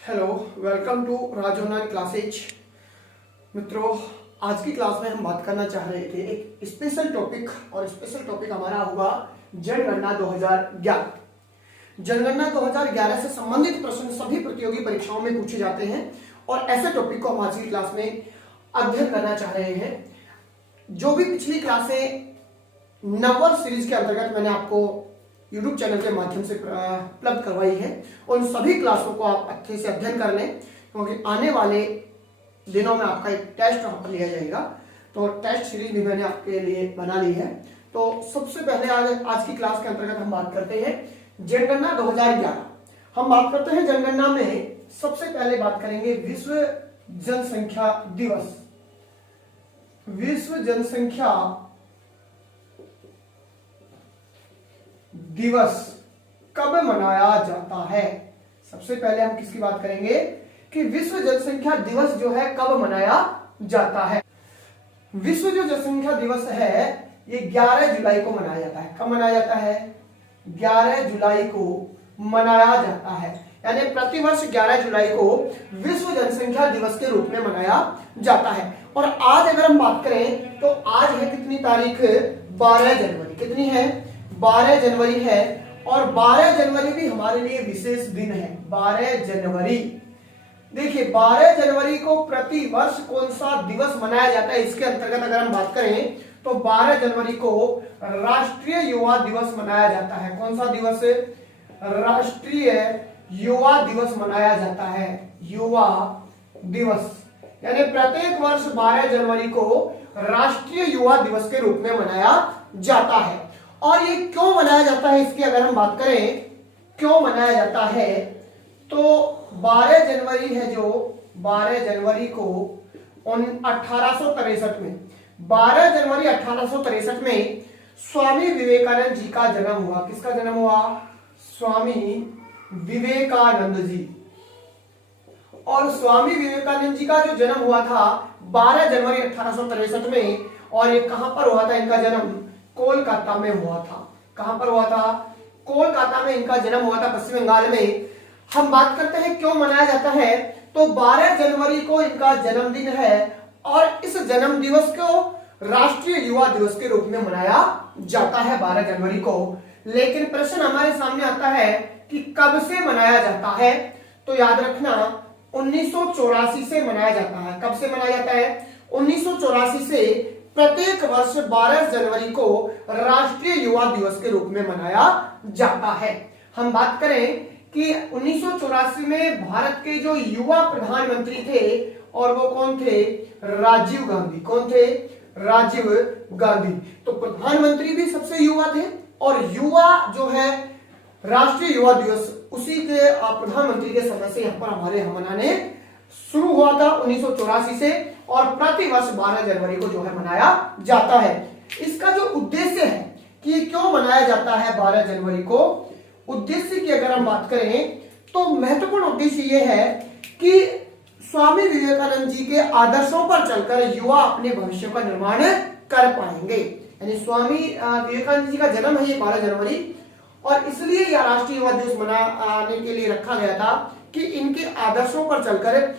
Hello, welcome to Raj online classes. मित्रों, आज की क्लास में हम बात करना चाह रहे थे एक स्पेशल टॉपिक, और स्पेशल टॉपिक हमारा होगा जनगणना 2011। जनगणना 2011 से संबंधित प्रश्न सभी प्रतियोगी परीक्षाओं में पूछे जाते हैं और ऐसे टॉपिक को हम आज की क्लास में अध्ययन करना चाह रहे हैं। जो भी पिछली क्लासें नंबर सीरीज के अंतर्गत मैंने आपको YouTube चैनल के माध्यम से उपलब्ध करवाई है, उन सभी क्लासों को आप अच्छे से अध्ययन कर लें, क्योंकि आने वाले दिनों में आपका एक टेस्ट वहां पर लिया जाएगा। तो टेस्ट सीरीज भी मैंने आपके लिए बना ली है। तो सबसे पहले आज की क्लास के अंतर्गत हम बात करते हैं जनगणना 2011। हम बात करते हैं जनगणना में सबसे पहले बात करेंगे विश्व जनसंख्या दिवस। विश्व जनसंख्या दिवस कब मनाया जाता है? सबसे पहले हम किसकी बात करेंगे कि विश्व जनसंख्या दिवस जो है कब मनाया जाता है। विश्व जो जनसंख्या दिवस है ये 11 जुलाई को मनाया जाता है। कब मनाया जाता है? 11 जुलाई को मनाया जाता है। यानी प्रतिवर्ष 11 जुलाई को विश्व जनसंख्या दिवस के रूप में मनाया जाता है। और आज अगर हम बात करें तो आज है कितनी तारीख? 12 जनवरी। कितनी है? 12 जनवरी है। और 12 जनवरी भी हमारे लिए विशेष दिन है। 12 जनवरी, देखिए 12 जनवरी को प्रति वर्ष कौन सा दिवस मनाया जाता है, इसके अंतर्गत अगर हम बात करें तो 12 जनवरी को राष्ट्रीय युवा दिवस मनाया जाता है। कौन सा दिवस? राष्ट्रीय युवा दिवस मनाया जाता है। युवा दिवस, यानी प्रत्येक वर्ष 12 जनवरी को राष्ट्रीय युवा दिवस के रूप में मनाया जाता है। और ये क्यों मनाया जाता है, इसकी अगर हम बात करें क्यों मनाया जाता है, तो 12 जनवरी है जो 12 जनवरी को 1863 में 12 जनवरी 1863 में स्वामी विवेकानंद जी का जन्म हुआ। किसका जन्म हुआ? स्वामी विवेकानंद जी। और स्वामी विवेकानंद जी का जो जन्म हुआ था 12 जनवरी 1863 में, और ये कहां पर हुआ था इनका जन्म? कोलकाता में हुआ था। कहां पर हुआ था? कोलकाता में इनका जन्म हुआ था, पश्चिम बंगाल में। हम बात करते हैं क्यों मनाया जाता है, तो 12 जनवरी को इनका जन्मदिन है और इस जन्म दिवस को राष्ट्रीय युवा दिवस के रूप में मनाया जाता है 12 जनवरी को। लेकिन प्रश्न हमारे सामने आता है कि कब से मनाया जाता है, तो याद रखना 1984 से मनाया जाता है। कब से मनाया जाता है? 1984 से प्रत्येक वर्ष 12 जनवरी को राष्ट्रीय युवा दिवस के रूप में मनाया जाता है। हम बात करें कि 1984 में भारत के जो युवा प्रधानमंत्री थे, और वो कौन थे? राजीव गांधी। कौन थे? राजीव गांधी। तो प्रधानमंत्री भी सबसे युवा थे, और युवा जो है राष्ट्रीय युवा दिवस उसी के प्रधानमंत्री के समय से यहाँ पर हमारे यहाँ मनाने शुरू हुआ था 1984 से, और प्रति वर्ष 12 जनवरी को जो है मनाया जाता है। इसका जो उद्देश्य है कि क्यों मनाया जाता है 12 जनवरी को, उद्देश्य की अगर हम बात करें तो महत्वपूर्ण उद्देश्य ये है कि स्वामी विवेकानंद जी के आदर्शों पर चलकर युवा अपने भविष्य का निर्माण कर पाएंगे। यानी स्वामी विवेकानंद जी का जन्म है ये 12 जनवरी, और इसलिए यह राष्ट्रीय युवा दिवस मनाने के लिए रखा गया था कि इनके आदर्शों पर चलकर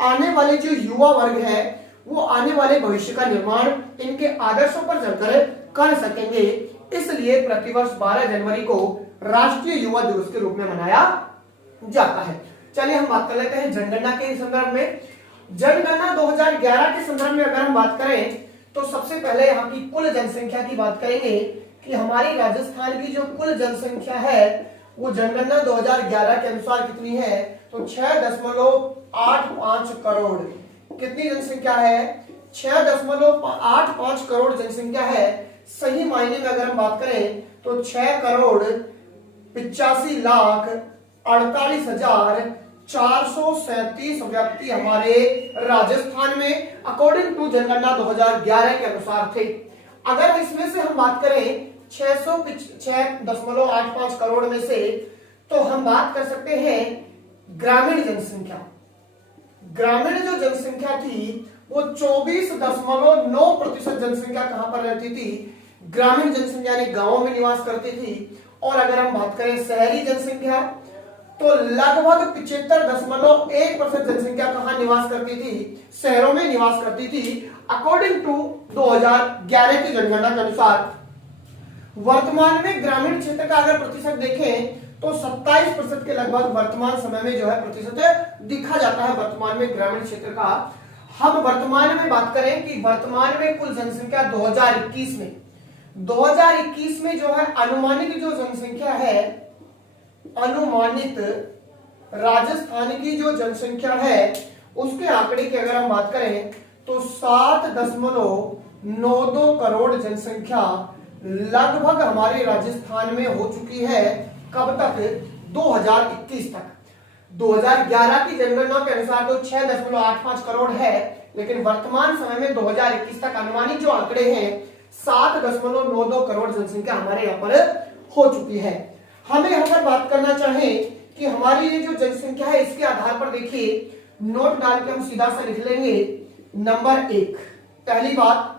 आने वाले जो युवा वर्ग है वो आने वाले भविष्य का निर्माण इनके आदर्शों पर चलकर कर सकेंगे। इसलिए प्रतिवर्ष 12 जनवरी को राष्ट्रीय युवा दिवस के रूप में मनाया जाता है। चलिए हम बात कर लेते हैं जनगणना के संदर्भ में। जनगणना 2011 के संदर्भ में अगर हम बात करें तो सबसे पहले यहाँ की कुल जनसंख्या की बात करेंगे कि हमारी राजस्थान की जो कुल जनसंख्या है वो जनगणना 2011 के अनुसार कितनी है, तो 6.85 करोड़। कितनी जनसंख्या है? 6.85 करोड़ जनसंख्या है। सही मायने में अगर हम बात करें तो 6,48,48,437 व्यक्ति हमारे राजस्थान में अकॉर्डिंग टू जनगणना 2011 के अनुसार थे। अगर इसमें से हम बात करें 6.85 करोड़ में से, तो हम बात कर सकते हैं ग्रामीण जनसंख्या। ग्रामीण जो जनसंख्या थी वो 24.9% जनसंख्या कहां पर रहती थी? ग्रामीण जनसंख्या यानी गांवों में निवास करती थी। और अगर हम बात करें शहरी जनसंख्या तो लगभग 75.1% जनसंख्या कहां निवास करती थी, शहरों में निवास करती थी, अकॉर्डिंग टू 2011 की जनगणना के अनुसार। वर्तमान में ग्रामीण क्षेत्र का अगर प्रतिशत देखें तो 27% के लगभग वर्तमान समय में जो है प्रतिशत दिखा जाता है वर्तमान में ग्रामीण क्षेत्र का। हम वर्तमान में बात करें कि वर्तमान में कुल जनसंख्या 2021 में जो है अनुमानित जो जनसंख्या है, अनुमानित राजस्थान की जो जनसंख्या है उसके आंकड़े की अगर हम बात करें तो 7.92 करोड़ जनसंख्या लगभग हमारे राजस्थान में हो चुकी है। कब तक? 2021 तक। 2011 की जनगणना के अनुसार तो 6.85 करोड़ है, लेकिन वर्तमान समय में 2021 तक अनुमानित जो आंकड़े हैं 7.92 करोड़ जनसंख्या हमारे यहाँ पर हो चुकी है। हमें यहाँ पर बात करना चाहें कि हमारी ये जो जनसंख्या है इसके आधार पर देखिए नोट डाल के हम सीधा सा लिख लेंगे। नंबर 1, पहली बात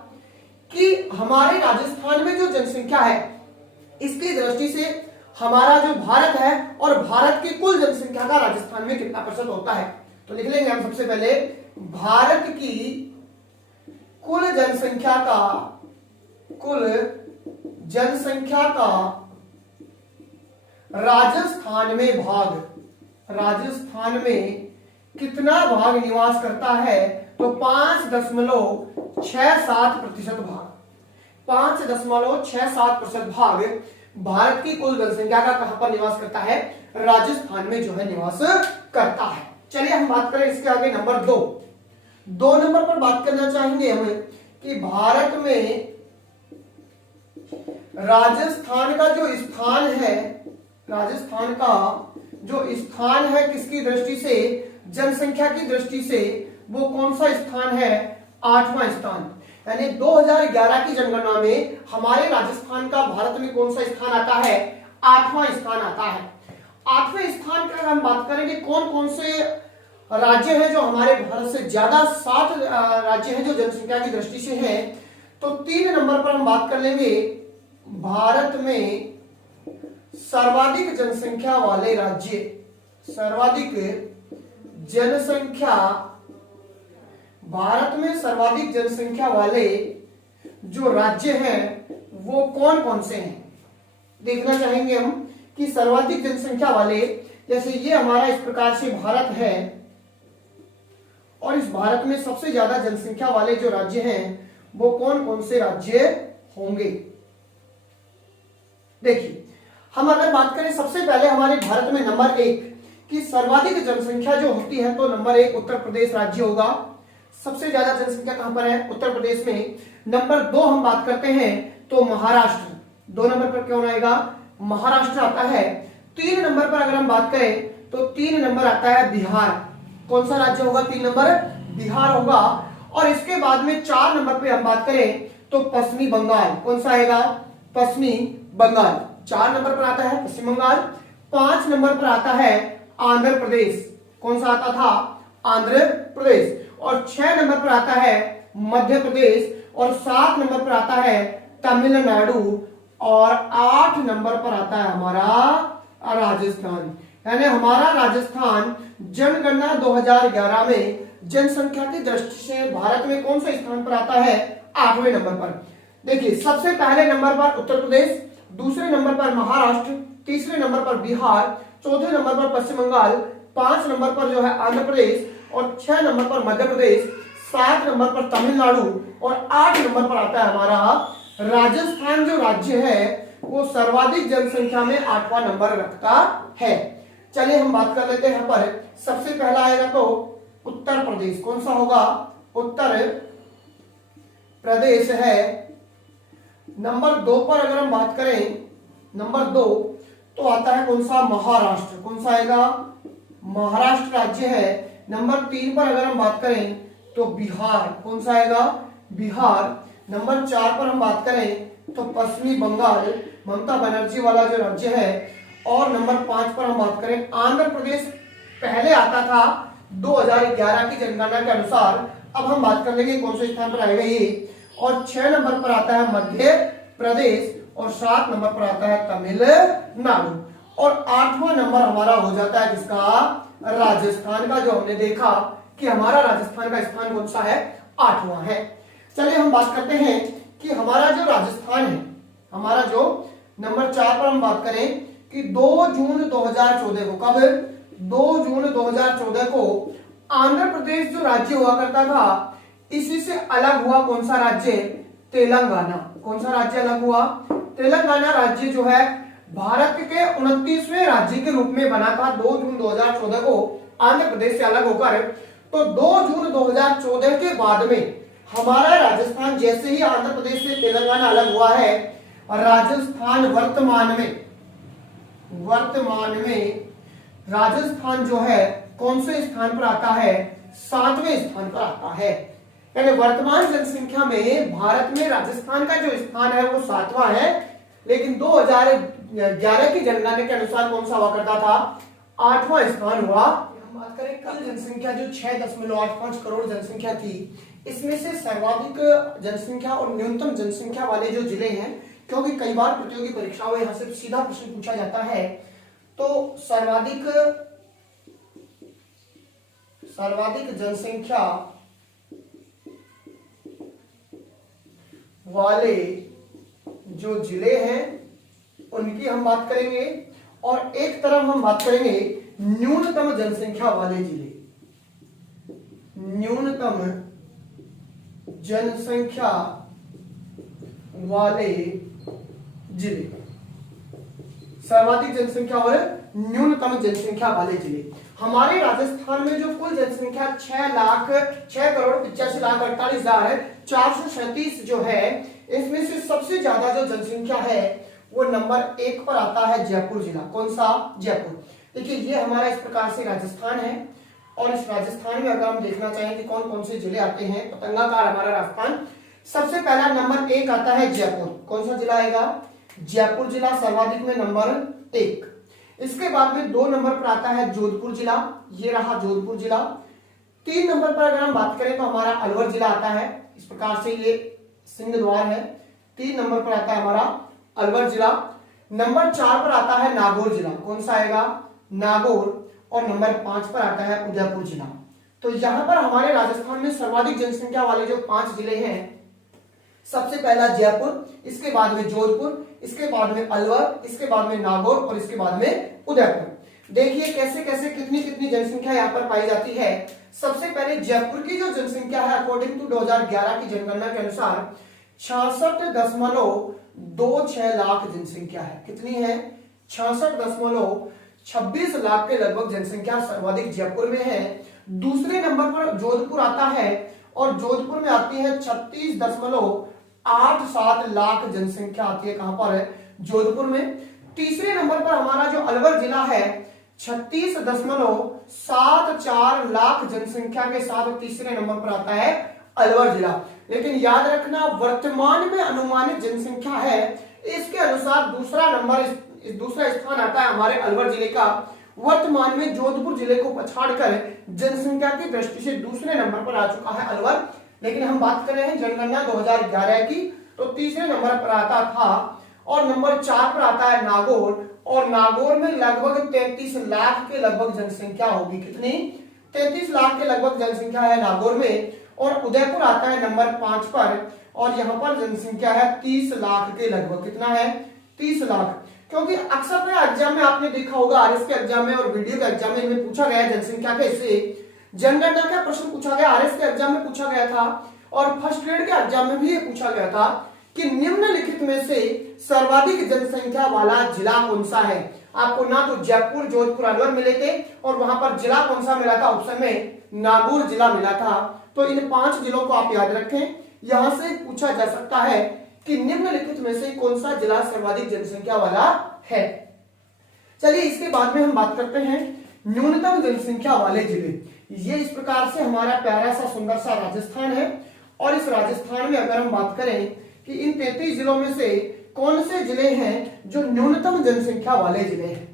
कि हमारे राजस्थान में जो जनसंख्या है इसकी दृष्टि से हमारा जो भारत है और भारत की कुल जनसंख्या का राजस्थान में कितना प्रतिशत होता है, तो लिख लेंगे हम सबसे पहले भारत की कुल जनसंख्या का राजस्थान में भाग, राजस्थान में कितना भाग निवास करता है, तो 5.67% भाग, 5.67% भाग भारत की कुल जनसंख्या का कहां पर निवास करता है, राजस्थान में जो है निवास करता है। चलिए हम बात करें इसके आगे नंबर 2 नंबर पर बात करना चाहेंगे हम कि भारत में राजस्थान का जो स्थान है, राजस्थान का जो स्थान है किसकी दृष्टि से, जनसंख्या की दृष्टि से वो कौन सा स्थान है, 8वां स्थान। यानी 2011 की जनगणना में हमारे राजस्थान का भारत में कौन सा स्थान आता है, 8वां स्थान आता है। 8वें स्थान का हम बात करेंगे कौन कौन से राज्य हैं जो हमारे भारत से ज्यादा, 7 राज्य हैं जो जनसंख्या की दृष्टि से हैं। तो 3 नंबर पर हम बात कर लेंगे भारत में सर्वाधिक जनसंख्या वाले राज्य, सर्वाधिक जनसंख्या, भारत में सर्वाधिक जनसंख्या वाले जो राज्य हैं वो कौन कौन से हैं, देखना चाहेंगे हम कि सर्वाधिक जनसंख्या वाले, जैसे ये हमारा इस प्रकार से भारत है और इस भारत में सबसे ज्यादा जनसंख्या वाले जो राज्य हैं वो कौन कौन से राज्य होंगे। देखिए हम अगर बात करें सबसे पहले हमारे भारत में नंबर 1 की सर्वाधिक जनसंख्या जो होती है तो नंबर 1 उत्तर प्रदेश राज्य होगा। सबसे ज्यादा जनसंख्या कहां पर है, उत्तर प्रदेश में। नंबर 2 हम बात करते हैं तो महाराष्ट्र, 2 नंबर पर कौन आएगा, महाराष्ट्र आता है। 3 नंबर पर अगर हम बात करें तो 3 नंबर आता है बिहार। कौन सा राज्य होगा, 3 नंबर बिहार होगा। और इसके बाद में 4 नंबर पे हम बात करें तो पश्चिमी बंगाल, कौन सा आएगा, पश्चिमी बंगाल, 4 नंबर पर आता है पश्चिम बंगाल। 5 नंबर पर आता है आंध्र प्रदेश, कौन सा आता था, आंध्र प्रदेश। और 6 नंबर पर आता है मध्य प्रदेश और 7 नंबर पर आता है तमिलनाडु और 8 नंबर पर आता है हमारा राजस्थान। यानी हमारा राजस्थान जनगणना 2011 में जनसंख्या की दृष्टि से भारत में कौन सा स्थान पर आता है, 8वें नंबर पर। देखिए सबसे पहले नंबर पर उत्तर प्रदेश, दूसरे नंबर पर महाराष्ट्र, तीसरे नंबर पर बिहार, चौथे नंबर पर पश्चिम बंगाल, 5 नंबर पर जो है आंध्र प्रदेश और 6 नंबर पर मध्य प्रदेश, 7 नंबर पर तमिलनाडु और 8 नंबर पर आता है हमारा राजस्थान। जो राज्य है वो सर्वाधिक जनसंख्या में 8वां नंबर रखता है। चलिए हम बात कर लेते हैं यहाँ पर। सबसे पहला आएगा तो उत्तर प्रदेश, कौन सा होगा, उत्तर प्रदेश है। नंबर 2 पर अगर हम बात करें, नंबर 2 तो आता है कौन सा, महाराष्ट्र, कौन सा आएगा, महाराष्ट्र राज्य है। नंबर 3 पर अगर हम बात करें तो बिहार, कौन सा आएगा, बिहार। नंबर 4 पर हम बात करें तो पश्चिमी बंगाल, ममता बनर्जी वाला जो राज्य है। और नंबर 5 पर हम बात करें आंध्र प्रदेश, पहले आता था 2011 की जनगणना के अनुसार। अब हम बात कर लेंगे कौन से स्थान पर आएगा ये। और 6 नंबर पर आता है मध्य प्रदेश और 7 नंबर पर आता है तमिलनाडु। और 8वां नंबर हमारा हो जाता है किसका, राजस्थान का, जो हमने देखा कि हमारा राजस्थान का स्थान कौन सा है, 8वां है। चलिए हम बात करते हैं कि हमारा जो राजस्थान है, हमारा जो नंबर 4 पर हम बात करें कि 2 जून 2014 को, कब, 2 जून 2014 को आंध्र प्रदेश जो राज्य हुआ करता था, इसी से अलग हुआ कौन सा राज्य, तेलंगाना। कौन सा राज्य अलग हुआ, तेलंगाना राज्य जो है भारत के 29वें राज्य के रूप में बना था 2 जून 2014 को आंध्र प्रदेश से अलग होकर। तो 2 जून 2014 के बाद में हमारा राजस्थान, जैसे ही आंध्र प्रदेश से तेलंगाना अलग हुआ है, राजस्थान वर्तमान में राजस्थान जो है कौन से स्थान पर आता है, 7वें स्थान पर आता है। यानी वर्तमान जनसंख्या में भारत में राजस्थान का जो स्थान है वो 7वां है, लेकिन 2011 की जनगणना के अनुसार कौन सा हुआ करता था, 8वां स्थान हुआ। हम बात करें कल जनसंख्या जो 6.85 करोड़ जनसंख्या थी, इसमें से सर्वाधिक जनसंख्या और न्यूनतम जनसंख्या वाले जो जिले हैं, क्योंकि कई बार प्रतियोगी परीक्षाओं में यहाँ से सीधा प्रश्न पूछा जाता है, तो सर्वाधिक जनसंख्या वाले जो जिले हैं उनकी हम बात करेंगे, और एक तरफ हम बात करेंगे न्यूनतम जनसंख्या वाले जिले। न्यूनतम जनसंख्या वाले जिले, सर्वाधिक जनसंख्या और न्यूनतम जनसंख्या वाले जिले। हमारे राजस्थान में जो कुल जनसंख्या 6,85,48,437 जो है, इसमें से सबसे ज्यादा जो जनसंख्या है वो नंबर 1 पर आता है जयपुर जिला। कौन सा, जयपुर। देखिए ये हमारा इस प्रकार से राजस्थान है, और इस राजस्थान में अगर हम देखना चाहें कि कौन कौन से जिले आते हैं, पतंगाकार हमारा राजस्थान। सबसे पहला नंबर 1 आता है जयपुर। कौन सा जिला आएगा, जयपुर जिला सर्वाधिक में नंबर 1। इसके बाद में 2 नंबर पर आता है जोधपुर जिला, ये रहा जोधपुर जिला। 3 नंबर पर अगर हम बात करें तो हमारा अलवर जिला आता है, इस प्रकार से ये सिंह द्वार है। 3 नंबर पर आता है हमारा अलवर जिला। नंबर 4 पर आता है नागौर जिला। कौन सा आएगा, नागौर। और नंबर 5 पर आता है उदयपुर जिला। तो यहां पर हमारे राजस्थान में सर्वाधिक जनसंख्या वाले जो 5 जिले हैं, सबसे पहला जयपुर, इसके बाद में जोधपुर, इसके बाद में अलवर, इसके बाद में नागौर और इसके बाद में उदयपुर। देखिए कैसे कैसे कितनी कितनी जनसंख्या यहाँ पर पाई जाती है। सबसे पहले जयपुर की जो जनसंख्या है अकॉर्डिंग टू 2011 की जनगणना के अनुसार 66.26 लाख जनसंख्या है। कितनी है, 66.26 लाख के लगभग जनसंख्या सर्वाधिक जयपुर में है। दूसरे नंबर पर जोधपुर आता है, और जोधपुर में आती है 36.87 लाख जनसंख्या आती है। कहां पर है, जोधपुर में। तीसरे नंबर पर हमारा जो अलवर जिला है 36.74 लाख जनसंख्या के साथ तीसरे नंबर पर आता है अलवर जिला। लेकिन याद रखना वर्तमान में अनुमानित जनसंख्या है, इसके अनुसार दूसरा स्थान आता है हमारे अलवर जिले का। वर्तमान में जोधपुर जिले को पछाड़कर जनसंख्या की दृष्टि से दूसरे नंबर पर आ चुका है अलवर। लेकिन हम बात कर रहे हैं जनगणना 2011 की, तो तीसरे नंबर पर आता था। और नंबर 4 पर आता है नागौर, और नागौर में लगभग 33 लाख के लगभग जनसंख्या होगी। कितनी, 33 लाख के लगभग जनसंख्या है नागौर में। और उदयपुर आता है नंबर 5 पर, और यहाँ पर जनसंख्या है 30 लाख के लगभग। कितना है, 30 लाख। क्योंकि अक्सर एग्जाम में आपने देखा होगा, आरएस के एग्जाम में और वीडियो के एग्जाम में इनमें पूछा गया जनसंख्या के इससे जनगणना का प्रश्न पूछा गया, आरएस के एग्जाम में पूछा गया था, और फर्स्ट ग्रेड के एग्जाम में भी ये पूछा गया था कि निम्नलिखित में से सर्वाधिक जनसंख्या वाला जिला कौन सा है। आपको ना तो जयपुर, जोधपुर, अलवर मिले थे, और वहां पर जिला कौन सा मिला था, ऑप्शन में नागौर जिला मिला था। तो इन 5 जिलों को आप याद रखें। यहां से पूछा जा सकता है कि निम्नलिखित में से कौन सा जिला सर्वाधिक जनसंख्या वाला है। चलिए इसके बाद में हम बात करते हैं न्यूनतम जनसंख्या वाले जिले। ये इस प्रकार से हमारा प्यारा सा सुंदर सा राजस्थान है, और इस राजस्थान में अगर हम बात करें कि इन 33 जिलों में से कौन से जिले हैं जो न्यूनतम जनसंख्या वाले जिले हैं।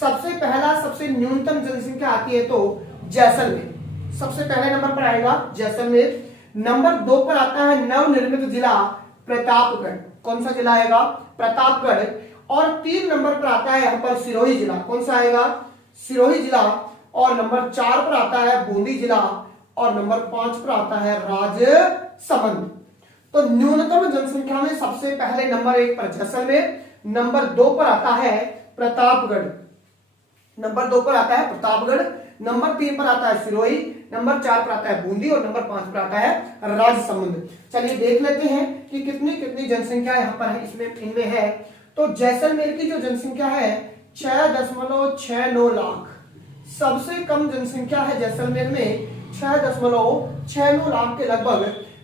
सबसे पहला, सबसे न्यूनतम जनसंख्या आती है तो जैसलमेर, सबसे पहले नंबर पर आएगा जैसलमेर। नंबर 2 पर आता है नवनिर्मित जिला प्रतापगढ़। कौन सा जिला आएगा, प्रतापगढ़। और 3 नंबर पर आता है यहाँ पर सिरोही जिला। कौन सा आएगा? सिरोही जिला। और नंबर 4 पर आता है बूंदी जिला और नंबर 5 पर आता है राजसमंद। तो न्यूनतम जनसंख्या में सबसे पहले नंबर 1 पर जैसलमेर, नंबर 2 पर आता है प्रतापगढ़, नंबर 2 पर आता है प्रतापगढ़, नंबर 3 पर आता है सिरोही, नंबर 4 पर आता है बूंदी और नंबर 5 पर आता है राजसमंद। चलिए देख लेते हैं कि कितनी कितनी जनसंख्या यहाँ पर है, इसमें इनमें है। तो जैसलमेर की जो जनसंख्या है 6.69 लाख, सबसे कम जनसंख्या है जैसलमेर में 6.69 लाख के लगभग।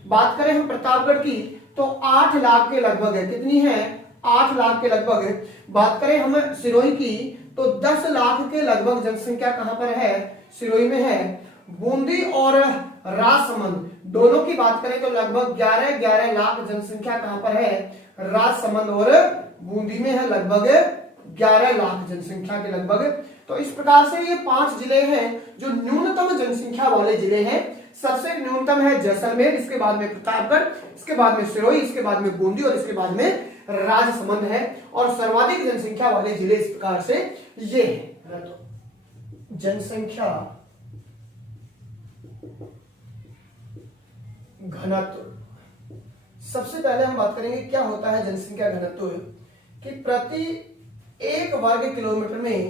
बात करें हम प्रतापगढ़ की तो 8 लाख के लगभग है। कितनी है? 8 लाख के लगभग। बात करें हम सिरोही की तो 10 लाख के लगभग जनसंख्या कहां पर है? सिरोही में है। बूंदी और राजसमंद दोनों की बात करें तो लगभग 11 लाख जनसंख्या कहां पर है? राजसमंद और बूंदी में है, लगभग 11 लाख जनसंख्या के लगभग। तो इस प्रकार से ये 5 जिले हैं जो न्यूनतम जनसंख्या वाले जिले हैं। सबसे न्यूनतम है जैसलमेर, इसके बाद में प्रतापगढ़, इसके बाद में सिरोही, इसके बाद में बूंदी और इसके बाद में राजसमंद है। और सर्वाधिक जनसंख्या वाले जिले इस प्रकार से ये है। जनसंख्या घनत्व, सबसे पहले हम बात करेंगे क्या होता है जनसंख्या घनत्व, कि प्रति 1 वर्ग किलोमीटर में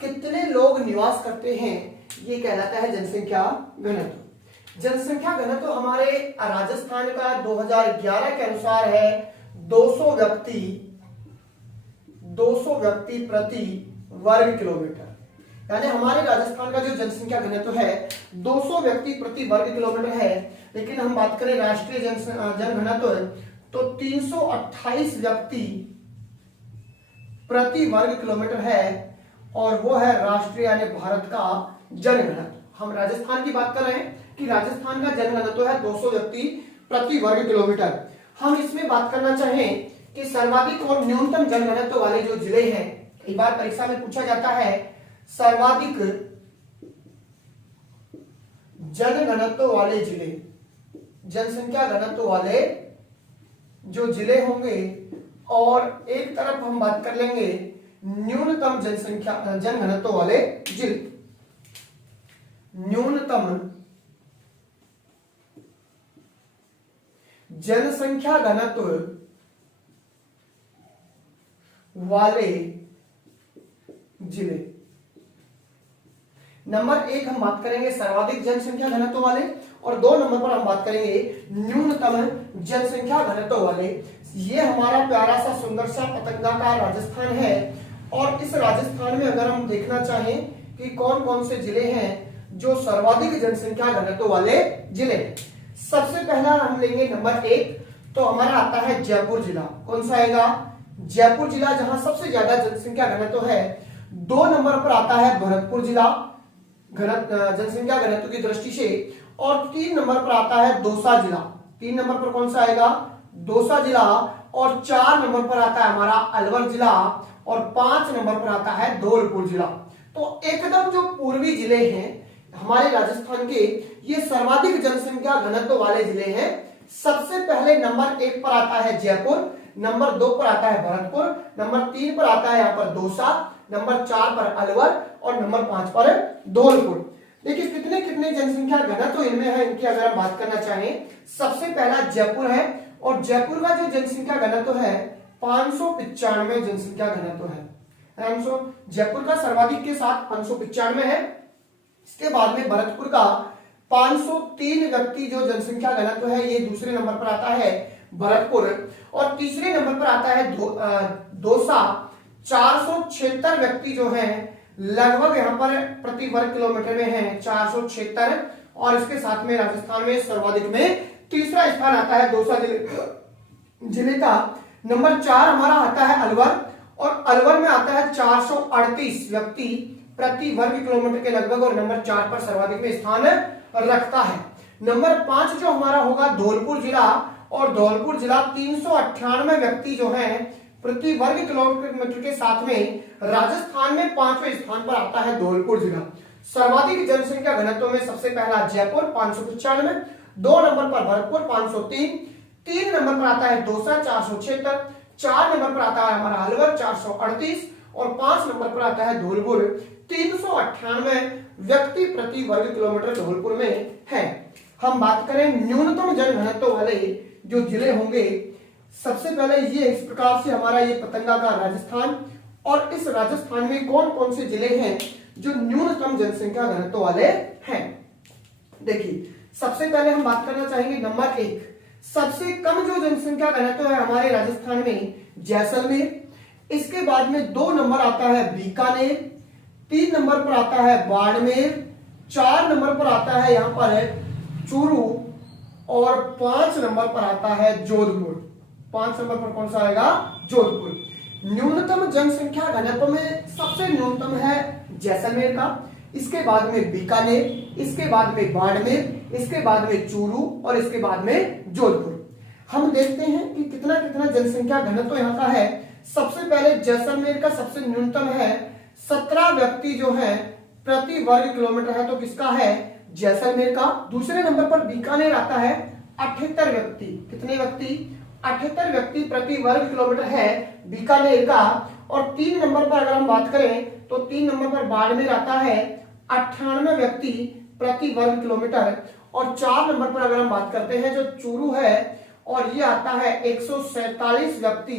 कितने लोग निवास करते हैं, ये कहलाता है जनसंख्या घनत्व। जनसंख्या घनत्व हमारे राजस्थान का 2011 के अनुसार है 200 व्यक्ति प्रति वर्ग किलोमीटर। यानी हमारे राजस्थान का जो जनसंख्या घनत्व है 200 व्यक्ति प्रति वर्ग किलोमीटर है। लेकिन हम बात करें राष्ट्रीय जनघनत्व तो 328 व्यक्ति प्रति वर्ग किलोमीटर है, और वो है राष्ट्रीय यानी भारत का जनघनत्व। हम राजस्थान की बात कर रहे हैं कि राजस्थान का जनघनत्व है 200 व्यक्ति प्रति वर्ग किलोमीटर। हम इसमें बात करना चाहें कि सर्वाधिक और न्यूनतम जनघनत्व वाले जो जिले हैं, कई बार परीक्षा में पूछा जाता है सर्वाधिक जनघनत्व वाले जिले, जनसंख्या घनत्व वाले जो जिले होंगे, और एक तरफ हम बात कर लेंगे न्यूनतम जनघनत्व वाले जिले। न्यूनतम जनसंख्या घनत्व वाले जिले। नंबर 1 हम बात करेंगे सर्वाधिक जनसंख्या घनत्व वाले, और 2 नंबर पर हम बात करेंगे न्यूनतम जनसंख्या घनत्व वाले। ये हमारा प्यारा सा सुंदर सा पतंगाकार राजस्थान है, और इस राजस्थान में अगर हम देखना चाहें कि कौन कौन से जिले हैं जो सर्वाधिक जनसंख्या घनत्व वाले जिले, सबसे पहला हम लेंगे नंबर 1, तो हमारा आता है जयपुर जिला। कौन सा आएगा? जयपुर जिला, जहां सबसे ज्यादा जनसंख्या घनत्व है। 2 नंबर पर आता है भरतपुर जिला जनसंख्या घनत्व की दृष्टि से, और 3 नंबर पर आता है दौसा जिला। 3 नंबर पर कौन सा आएगा? दौसा जिला। और 4 नंबर पर आता है हमारा अलवर जिला, और 5 नंबर पर आता है धौलपुर जिला। तो एकदम जो पूर्वी जिले हैं हमारे राजस्थान के, ये सर्वाधिक जनसंख्या घनत्व वाले जिले हैं। सबसे पहले नंबर 1 पर आता है जयपुर, नंबर 2 पर आता है भरतपुर, नंबर 3 पर आता है यहाँ पर दौसा, नंबर 4 पर अलवर और नंबर 5 पर धौलपुर। देखिए कितने कितने जनसंख्या घनत्व इनमें है, इनकी अगर हम बात करना चाहें, सबसे पहला जयपुर है, और जयपुर का जो जनसंख्या घनत्व है 595 जनसंख्या घनत्व है। जयपुर का सर्वाधिक के साथ 595 है। इसके बाद में भरतपुर का 503 व्यक्ति जो जनसंख्या घनत्व है, ये दूसरे नंबर पर आता है भरतपुर, और तीसरे नंबर पर आता है दौसा। 476 व्यक्ति जो हैं लगभग यहाँ पर प्रति वर्ग किलोमीटर में है 476, और इसके साथ में राजस्थान में सर्वाधिक में तीसरा स्थान आता है दौसा जिले का। नंबर 4 हमारा आता है अलवर, और अलवर में आता है 438 व्यक्ति प्रति वर्ग किलोमीटर के लगभग, और नंबर 4 पर सर्वाधिक में स्थान रखता है। नंबर 5 जो हमारा होगा धौलपुर जिला, और धौलपुर जिला 398 व्यक्ति जो हैं प्रति वर्ग किलोमीटर के साथ में राजस्थान में 5वें स्थान पर आता है धौलपुर जिला। सर्वाधिक जनसंख्या घनत्व में सबसे पहला जयपुर 595, 2 नंबर पर भरतपुर 503, 3 नंबर पर आता है दौसा 476, 4 नंबर पर आता है हमारा अलवर 438 और 5 नंबर पर आता है धौलपुर 398 व्यक्ति प्रति वर्ग किलोमीटर धौलपुर में है। हम बात करें न्यूनतम जनघनत्व वाले जो जिले होंगे, सबसे पहले ये इस प्रकार से हमारा ये पतंगा का राजस्थान, और इस राजस्थान में कौन कौन से जिले हैं जो न्यूनतम जनसंख्या घनत्व वाले हैं। देखिए सबसे पहले हम बात करना चाहेंगे नंबर 1, सबसे कम जो जनसंख्या घनत्व है हमारे राजस्थान में जैसलमेर, इसके बाद में 2 नंबर आता है बीकानेर, 3 नंबर पर आता है बाड़मेर, 4 नंबर पर आता है यहां पर चूरू और 5 नंबर पर आता है जोधपुर। 5 नंबर पर कौन सा आएगा? जोधपुर। न्यूनतम जनसंख्या घनत्व में सबसे न्यूनतम है जैसलमेर का, इसके बाद में बीकानेर, इसके बाद में बाड़मेर, इसके बाद में चूरू और इसके बाद में जोधपुर। हम देखते हैं कि कितना कितना जनसंख्या घनत्व यहाँ का है। सबसे पहले जैसलमेर का सबसे न्यूनतम है 17 व्यक्ति जो है प्रति वर्ग किलोमीटर है, तो किसका है? जैसलमेर का। दूसरे नंबर पर बीकानेर आता है 78 व्यक्ति। कितने व्यक्ति? 78 व्यक्ति प्रति वर्ग किलोमीटर है बीकानेर का। और 3 नंबर पर अगर हम बात करें तो 3 नंबर पर बाड़मेर आता है 98 व्यक्ति प्रति वर्ग किलोमीटर। और 4 नंबर पर अगर हम बात करते हैं जो चूरू है, और ये आता है 147 व्यक्ति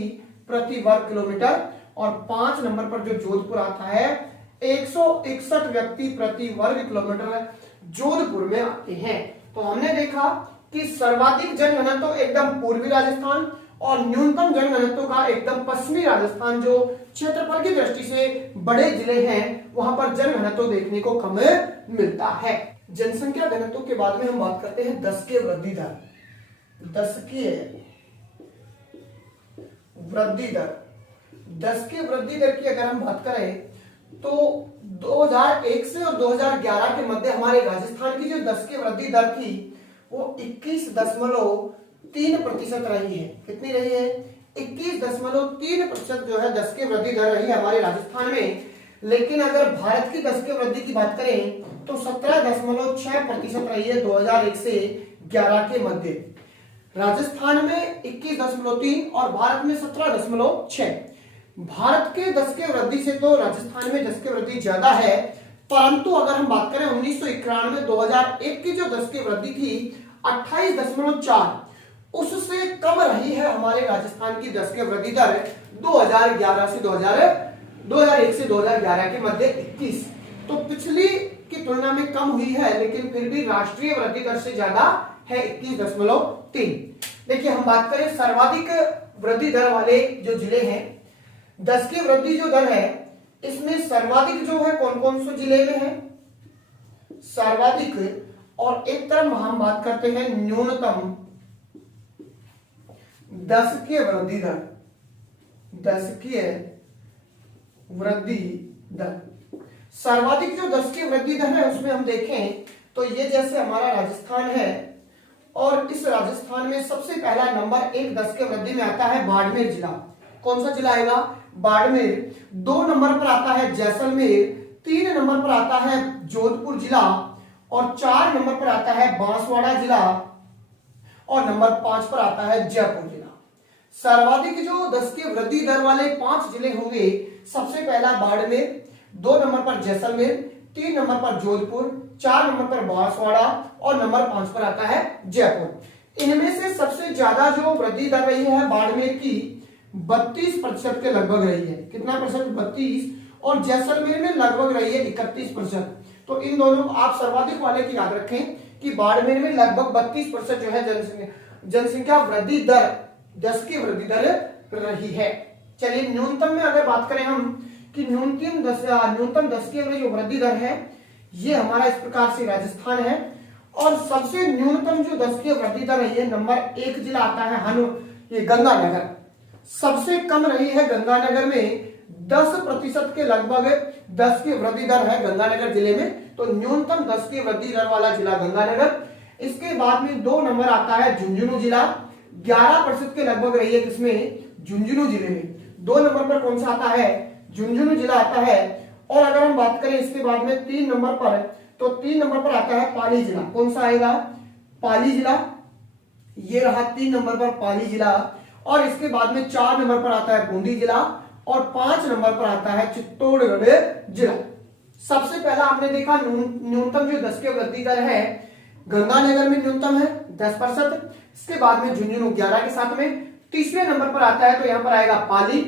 प्रति वर्ग किलोमीटर। और 5 नंबर पर जो जोधपुर आता है 161 व्यक्ति प्रति वर्ग किलोमीटर जोधपुर में आते हैं। तो हमने देखा कि सर्वाधिक जनघनत्व एकदम पूर्वी राजस्थान और न्यूनतम जनघनत्व का एकदम पश्चिमी राजस्थान, जो क्षेत्रफल की दृष्टि से बड़े जिले हैं वहां पर जनघनत्व देखने को कम मिलता है। जनसंख्या घनत्व के बाद में हम बात करते हैं दशकीय वृद्धि दर। दशकीय वृद्धि दर, दशकीय वृद्धि दर की अगर हम बात करें तो 2001 से और 2011 के मध्य हमारे राजस्थान की जो दशकीय वृद्धि दर थी वो 21.3% रही है। कितनी रही है? 21.3% जो है दशकीय वृद्धि दर रही है हमारे राजस्थान में। लेकिन अगर भारत की दशकीय वृद्धि की बात करें तो 17.6% रही है 2001 से 11 के मध्य। राजस्थान में 21.3 और भारत में 17.6। भारत के दशकीय वृद्धि से तो राजस्थान में दशकीय वृद्धि ज्यादा है, परंतु अगर हम बात करें 1991-2001 की जो दशकीय वृद्धि थी 28.4, उससे कम रही है हमारे राजस्थान की दशकीय वृद्धि दर 2001 से 2011 के मध्य 21। तो पिछली की तुलना में कम हुई है, लेकिन फिर भी राष्ट्रीय वृद्धि दर से ज्यादा है 21.3। देखिए हम बात करें सर्वाधिक वृद्धि दर वाले जो जिले हैं, दशकीय वृद्धि जो दर है इसमें सर्वाधिक जो है कौन कौन से जिले में है? सर्वाधिक, और एक तरफ हम बात करते हैं न्यूनतम दशकीय वृद्धि दर। दशकीय वृद्धि दर, सर्वाधिक जो दशकीय वृद्धि दर है उसमें हम देखें तो ये जैसे हमारा राजस्थान है, और इस राजस्थान में सबसे पहला नंबर 1 दशकीय वृद्धि में आता है बाड़मेर जिला। कौन सा जिला आएगा? बाड़मेर। 2 नंबर पर आता है जैसलमेर, 3 नंबर पर आता है जोधपुर जिला, और 4 नंबर पर आता है बांसवाड़ा जिला, और नंबर 5 पर आता है जयपुर जिला। सर्वाधिक जो दशकीय वृद्धि दर वाले 5 जिले होंगे, सबसे पहला बाड़मेर, 2 नंबर पर जैसलमेर, 3 नंबर पर जोधपुर, 4 नंबर पर बांसवाड़ा और नंबर 5 पर आता है जयपुर। इनमें से सबसे ज्यादा जो वृद्धि दर रही है बाड़मेर की 32% के लगभग रही है। कितना परसेंट? 32। और जैसलमेर में लगभग रही है 31%। तो इन दोनों आप सर्वाधिक वाले की याद रखें कि बाड़मेर में लगभग 32% जो है जनसंख्या वृद्धि दर, दशकीय वृद्धि दर रही है। चलिए न्यूनतम में अगर बात करें हम कि न्यूनतम दशकीय जो वृद्धि दर है ये हमारा इस प्रकार से राजस्थान है। और सबसे न्यूनतम जो दशकीय वृद्धि दर रही है, नंबर 1 जिला आता है ये गंगानगर। सबसे कम रही है गंगानगर में 10% के लगभग दशकीय वृद्धि दर है गंगानगर जिले में। तो न्यूनतम दशकीय वृद्धि दर वाला जिला गंगानगर। इसके बाद में 2 नंबर आता है झुंझुनू जिला, 11% के लगभग रही है किसमें? झुंझुनू जिले में। 2 नंबर पर कौन सा आता है? झुंझुनू जिला आता है। और अगर हम बात करें इसके बाद में 3 नंबर पर, तो 3 नंबर पर आता है पाली जिला। कौन सा आएगा? पाली जिला। ये रहा 3 नंबर पर पाली जिला। और इसके बाद में 4 नंबर पर आता है बूंदी जिला और 5 नंबर पर आता है चित्तौड़गढ़ जिला। सबसे पहला आपने देखा न्यूनतम जो 10 के वृद्धि दर है गंगानगर में न्यूनतम है 10%। इसके बाद में झुंझुनू 11 के साथ में। तीसरे नंबर पर आता है तो यहां पर आएगा पाली,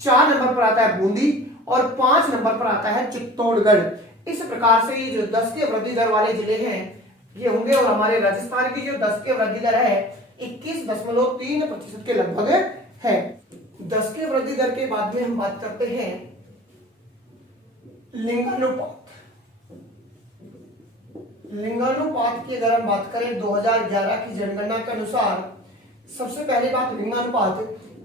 4 नंबर पर आता है बूंदी और 5 नंबर पर आता है चित्तौड़गढ़। इस प्रकार से ये जो 10 के वृद्धि दर वाले जिले हैं ये होंगे और हमारे राजस्थान की जो 10 के वृद्धि दर है 21.3% के लगभग है। 10 के वृद्धि दर के बाद में हम बात करते हैं लिंगानुपात। लिंगानुपात की अगर हम बात करें 2011 की जनगणना के अनुसार सबसे पहली बात लिंगानुपात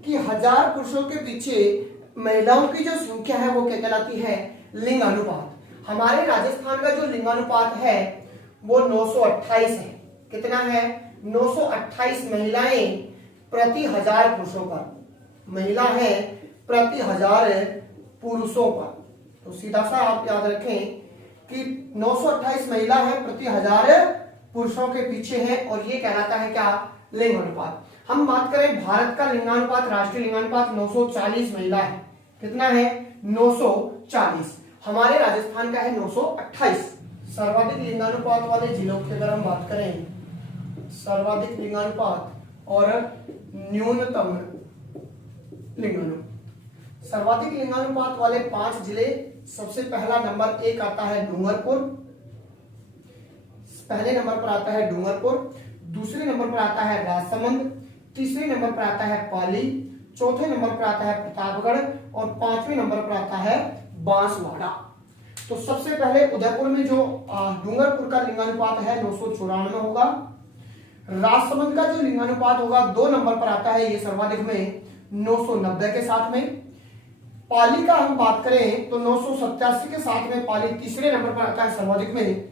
कि 1000 पुरुषों के पीछे महिलाओं की जो संख्या है वो क्या कहलाती है लिंगानुपात। हमारे राजस्थान का जो लिंगानुपात है वो 928 है। कितना है 928 महिलाएं प्रति 1000 पुरुषों पर, महिला है प्रति 1000 पुरुषों पर। तो सीधा सा आप याद रखें कि 928 महिला है प्रति 1000 पुरुषों के पीछे है और ये कहलाता है क्या लिंगानुपात। हम बात करें भारत का लिंगानुपात, राष्ट्रीय लिंगानुपात 940 महिला है। कितना है 940। हमारे राजस्थान का है 928। सर्वाधिक लिंगानुपात वाले जिलों की अगर हम बात करें, सर्वाधिक लिंगानुपात और न्यूनतम लिंगानुपात। सर्वाधिक लिंगानुपात वाले 5 जिले, सबसे पहला नंबर 1 आता है डूंगरपुर, पहले नंबर पर आता है डूंगरपुर, दूसरे नंबर पर आता है राजसमंद, तीसरे नंबर पर आता है पाली, चौथे नंबर पर आता है प्रतापगढ़ और 5वें नंबर पर आता है बांसवाड़ा। तो सबसे पहले उदयपुर में जो डूंगरपुर का लिंगानुपात है 994 होगा। राजसमंद का जो लिंगानुपात होगा 2 नंबर पर आता है ये सर्वाधिक में 990 के साथ में। पाली का हम बात करें तो 987 के साथ में पाली तीसरे नंबर पर आता है सर्वाधिक में।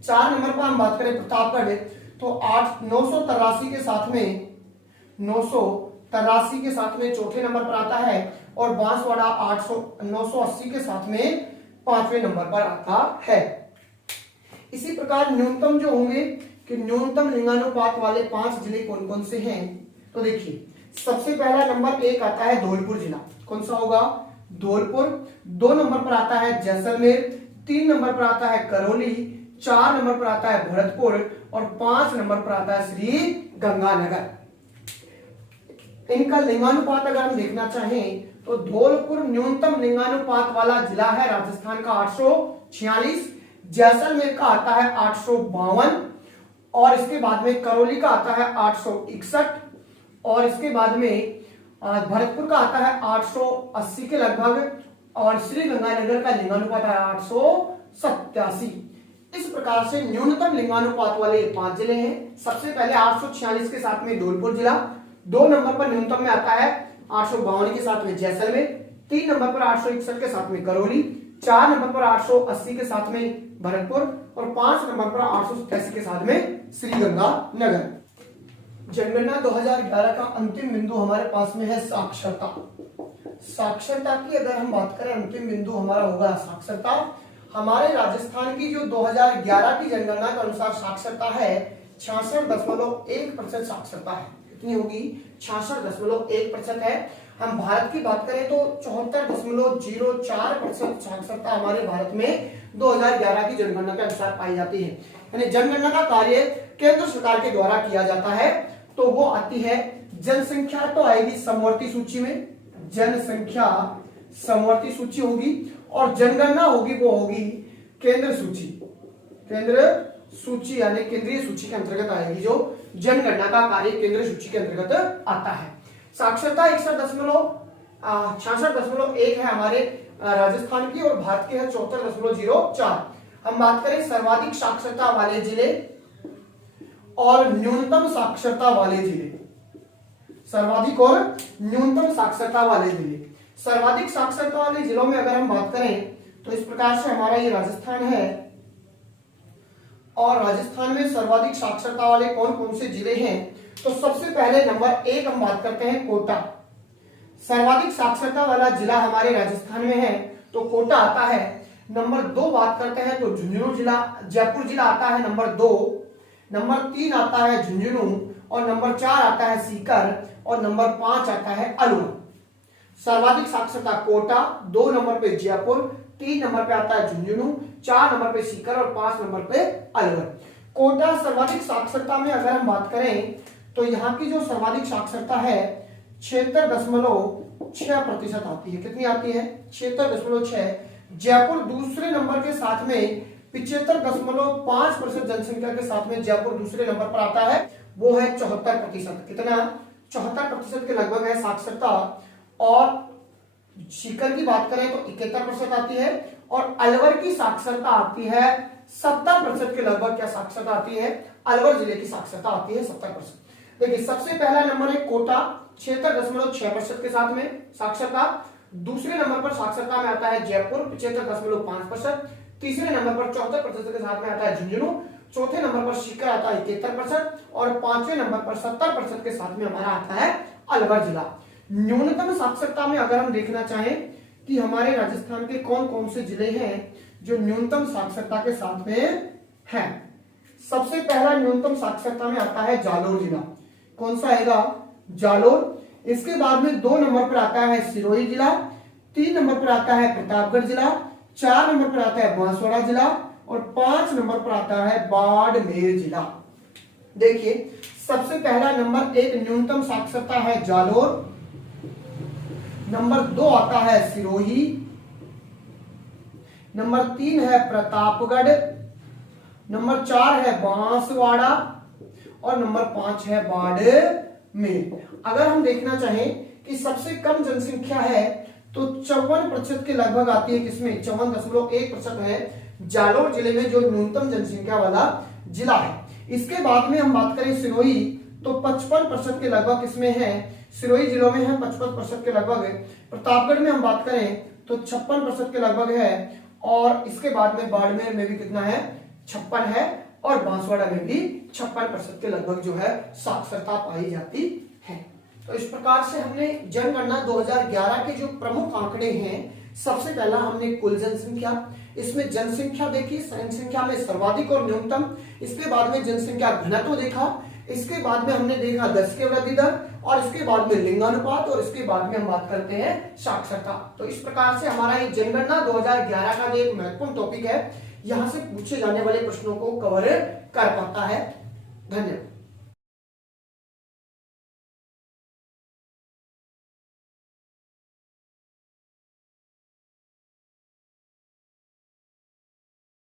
4 नंबर पर हम बात करें प्रतापगढ़ तो 983 के साथ में, 983 के साथ में चौथे नंबर पर आता है और बांसवाड़ा 980 के साथ में 5वें नंबर पर आता है। इसी प्रकार न्यूनतम जो होंगे कि न्यूनतम लिंगानुपात वाले 5 जिले कौन कौन से हैं तो देखिए सबसे पहला नंबर 1 आता है धौलपुर जिला। कौन सा होगा धौलपुर। 2 नंबर पर आता है जैसलमेर, 3 नंबर पर आता है करौली, 4 नंबर पर आता है भरतपुर और 5 नंबर पर आता है श्री गंगानगर। इनका लिंगानुपात अगर हम देखना चाहें तो धौलपुर न्यूनतम लिंगानुपात वाला जिला है राजस्थान का 846, जैसलमेर का आता है 852 और इसके बाद में करौली का आता है 861 और इसके बाद में भरतपुर का आता है 880 के लगभग और श्री गंगानगर का लिंगानुपात है 887। इस प्रकार से न्यूनतम लिंगानुपात वाले 5 जिले हैं। सबसे पहले 846 के साथ में धौलपुर जिला, 2 नंबर पर न्यूनतम में आता है 852 के साथ में जैसलमेर, 3 नंबर पर 861 के साथ में करौली, 4 नंबर पर 880 के साथ में भरतपुर और 5 नंबर पर 887 के साथ में श्री गंगानगर। जनगणना 2011 का अंतिम बिंदु हमारे पास में है साक्षरता। साक्षरता की अगर हम बात करें अंतिम बिंदु हमारा होगा साक्षरता। हमारे राजस्थान की जो 2011 की जनगणना के अनुसार साक्षरता है 66.1% साक्षरता है। कितनी होगी 66.1% है। हम भारत की बात करें तो 74.04% साक्षरता हमारे भारत में 2011 की जनगणना के अनुसार पाई जाती है। यानी जनगणना का कार्य केंद्र सरकार के द्वारा किया जाता है। तो वो आती है जनसंख्या तो आएगी समवर्ती सूची में, जनसंख्या समवर्ती सूची होगी और जनगणना होगी वो होगी केंद्र सूची। केंद्र सूची यानी केंद्रीय सूची के अंतर्गत आएगी जो जनगणना का कार्य केंद्र सूची के अंतर्गत आता है। साक्षरता 66.1 है हमारे राजस्थान की और भारत की है 74.04। हम बात करें सर्वाधिक साक्षरता वाले जिले और न्यूनतम साक्षरता वाले जिले, सर्वाधिक और न्यूनतम साक्षरता वाले जिले। सर्वाधिक साक्षरता वाले जिलों में अगर हम बात करें तो इस प्रकार से हमारा ये राजस्थान है और राजस्थान में सर्वाधिक साक्षरता वाले कौन कौन से जिले हैं तो सबसे पहले नंबर 1 हम बात करते हैं कोटा। सर्वाधिक साक्षरता वाला जिला हमारे राजस्थान में है तो कोटा आता है। नंबर 2 बात करते हैं तो झुंझुनू जिला, जयपुर जिला आता है नंबर 2। नंबर 3 आता है झुंझुनू, और नंबर 4 आता है सीकर, और नंबर 5 आता है अलवर। सर्वाधिक साक्षरता कोटा, 2 नंबर पे जयपुर, 3 नंबर पे आता है झुंझुनू, 4 नंबर पे सीकर और 5 नंबर पे अलवर। कोटा सर्वाधिक साक्षरता में अगर हम बात करें तो यहाँ की जो सर्वाधिक साक्षरता है 76.6% आती है। कितनी आती है? 76.6। जयपुर दूसरे नंबर के साथ में 75.5% जनसंख्या के साथ में जयपुर दूसरे नंबर पर आता है, वो है 74%। कितना? 74% के लगभग है साक्षरता। और सीकर की बात करें तो 71% आती है, और अलवर की साक्षरता आती है 70% के लगभग। क्या साक्षरता आती है? अलवर जिले की साक्षरता आती है 70%। देखिए सबसे पहला नंबर है कोटा 76.6% के साथ में साक्षरता। दूसरे नंबर पर साक्षरता में आता है जयपुर 75.5%। तीसरे नंबर पर 74% के साथ में आता है झुंझुनू। चौथे नंबर पर सीकर आता है 71%, और पांचवें नंबर पर 70% के साथ में हमारा आता है अलवर जिला। न्यूनतम साक्षरता में अगर हम देखना चाहें कि हमारे राजस्थान के कौन कौन से जिले हैं जो न्यूनतम साक्षरता के साथ में हैं। सबसे पहला न्यूनतम साक्षरता में आता है जालोर जिला। कौन सा आएगा? जालोर। इसके बाद में 2 नंबर पर आता है सिरोही जिला, 3 नंबर पर आता है प्रतापगढ़ जिला, 4 नंबर पर आता है बांसवाड़ा जिला, और 5 नंबर पर आता है बाड़मेर जिला। देखिए सबसे पहला नंबर 1 न्यूनतम साक्षरता है जालोर, नंबर 2 आता है सिरोही, नंबर 3 है प्रतापगढ़, नंबर 4 है बांसवाड़ा, और नंबर 5 है बाड़मेर। अगर हम देखना चाहें कि सबसे कम जनसंख्या है तो 54% के लगभग आती है। किसमें? 54.1% है जालोर जिले में, जो न्यूनतम जनसंख्या वाला जिला है। इसके बाद में हम बात करें सिरोही तो 55% के लगभग इसमें है, सिरोही जिलों में है 55% के लगभग है। प्रतापगढ़ में हम बात करें तो 56% के लगभग है, और इसके बाद में बाड़मेर में भी कितना है? 56 है, और बांसवाड़ा में भी 56% के लगभग जो है साक्षरता पाई जाती है। तो इस प्रकार से हमने जनगणना 2011 के जो प्रमुख आंकड़े हैं, सबसे पहला हमने कुल जनसंख्या, इसमें जनसंख्या देखी, जनसंख्या में सर्वाधिक और न्यूनतम, इसके बाद में जनसंख्या घनत्व देखा, इसके बाद में हमने देखा 10 के वृद्धि दर, और इसके बाद में लिंगानुपात, और इसके बाद में हम बात करते हैं साक्षरता। तो इस प्रकार से हमारा ये जनगणना 2011 का जो एक महत्वपूर्ण टॉपिक है, यहां से पूछे जाने वाले प्रश्नों को कवर कर पाता है। धन्यवाद।